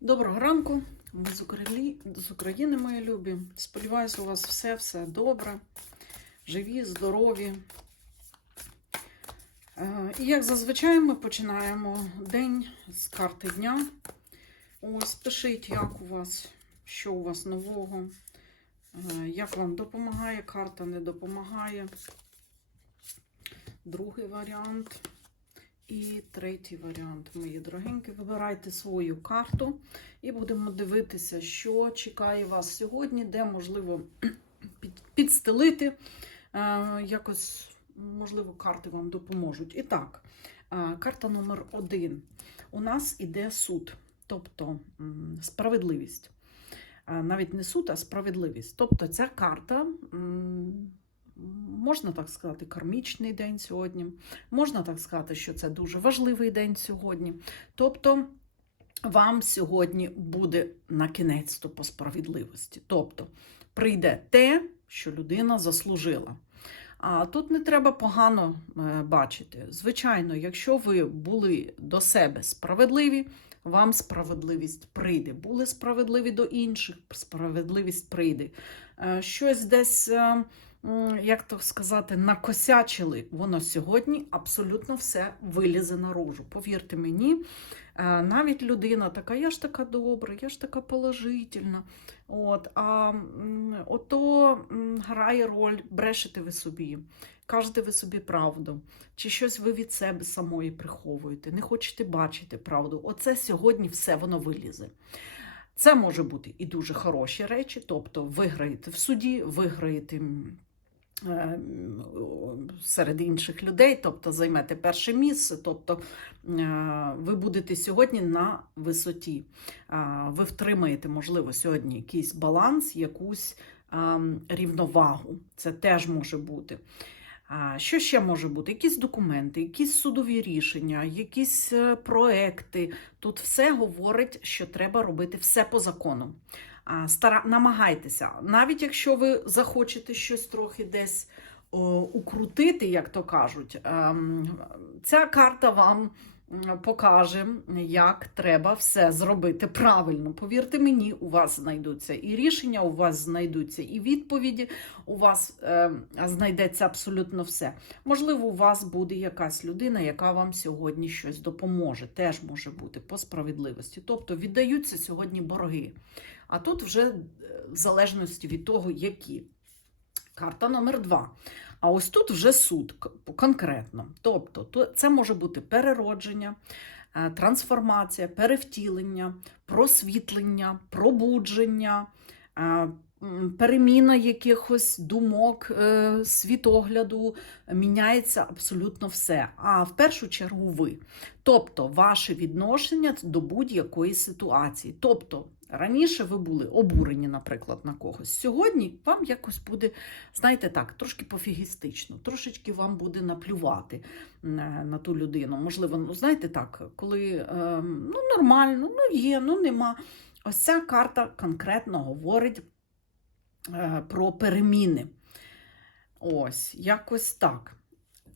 Доброго ранку, ви з України, з України, мої любі. Сподіваюся, у вас все, все добре, живі, здорові. Е, І як зазвичай ми починаємо день з карти дня. Ось, пишіть, як у вас, що у вас нового, е, як вам допомагає карта, не допомагає. Другий варіант. І третій варіант, мої дорогенькі. Вибирайте свою карту і будемо дивитися, що чекає вас сьогодні, де можливо підстелити. Е, Якось, можливо, карти вам допоможуть. І так, е, карта номер один. У нас іде суд, тобто справедливість. Е, Навіть не суд, а справедливість. Тобто ця карта. Можна так сказати, кармічний день сьогодні. Можна так сказати, що це дуже важливий день сьогодні. Тобто, вам сьогодні буде на кінець по справедливості. Тобто, прийде те, що людина заслужила. А тут не треба погано е, бачити. Звичайно, якщо ви були до себе справедливі, вам справедливість прийде. Були справедливі до інших, справедливість прийде. Е, Щось десь. Як то сказати, накосячили, воно сьогодні абсолютно все вилізе наружу. Повірте мені, е, навіть людина така, я ж така добра, я ж така положительна. От, а ото грає роль, брешете ви собі, кажете ви собі правду, чи щось ви від себе самої приховуєте, не хочете бачити правду. Оце сьогодні все воно вилізе. Це може бути і дуже хороші речі, тобто виграєте в суді, виграєте серед інших людей, тобто займете перше місце, тобто е, ви будете сьогодні на висоті. Ви втримаєте, можливо, сьогодні якийсь баланс, якусь рівновагу. Це теж може бути. Що ще може бути? Якісь документи, якісь судові рішення, якісь е, проекти. Тут все говорить, що треба робити все по закону. Стара... Намагайтеся, навіть якщо ви захочете щось трохи десь укрутити, як то кажуть, ем, ця карта вам м, покаже, як треба все зробити правильно. Повірте мені, у вас знайдуться і рішення, у вас знайдуться і відповіді, у вас е, знайдеться абсолютно все. Можливо, у вас буде якась людина, яка вам сьогодні щось допоможе. Теж може бути по справедливості. Тобто віддаються сьогодні борги. А тут вже е, в залежності від того, які. Карта номер два. А ось тут вже суд конкретно. Тобто, це може бути переродження, е, трансформація, перевтілення, просвітлення, пробудження, е, переміна якихось думок, е, світогляду, міняється абсолютно все. А в першу чергу ви. Тобто, ваше відношення до будь-якої ситуації. Тобто, раніше ви були обурені, наприклад, на когось. Сьогодні вам якось буде, знаєте так, трошки пофігістично, трошечки вам буде наплювати е, на ту людину. Можливо, ну знаєте так, коли е, ну, нормально, ну є, ну нема. Ось ця карта конкретно говорить про переміни. Ось, якось так.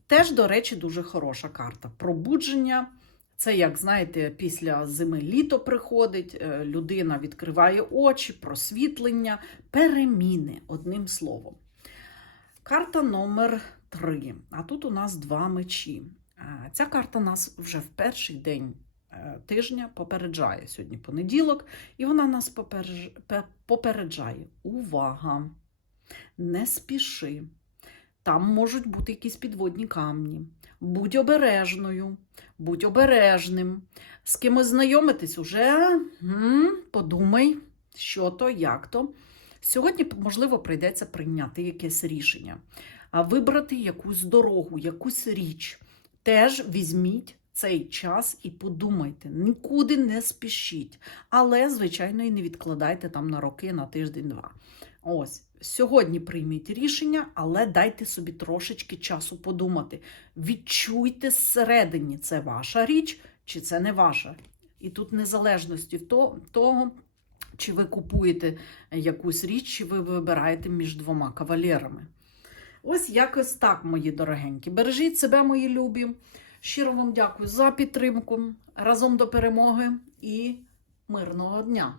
Теж, до речі, дуже хороша карта. Пробудження. Це, як знаєте, після зими літо приходить, е, людина відкриває очі, просвітлення, переміни, одним словом. Карта номер 3. А тут у нас два мечі. Е, Ця карта нас вже в перший день е, тижня попереджає. Сьогодні понеділок, і вона нас попереджає. Увага! Не спіши. Там можуть бути якісь підводні камні. Будь обережною, будь обережним. З кимось знайомитись уже подумай, що то, як то. Сьогодні, можливо, прийдеться прийняти якесь рішення, а вибрати якусь дорогу, якусь річ. Теж візьміть цей час і подумайте, нікуди не спішіть. Але, звичайно, і не відкладайте там на роки, на тиждень-два. Ось, сьогодні прийміть рішення, але дайте собі трошечки часу подумати. Відчуйте зсередині, це ваша річ чи це не ваша. І тут незалежності того, чи ви купуєте якусь річ, чи ви вибираєте між двома кавалерами. Ось якось так, мої дорогенькі. Бережіть себе, мої любі. Щиро вам дякую за підтримку. Разом до перемоги і Мирного дня!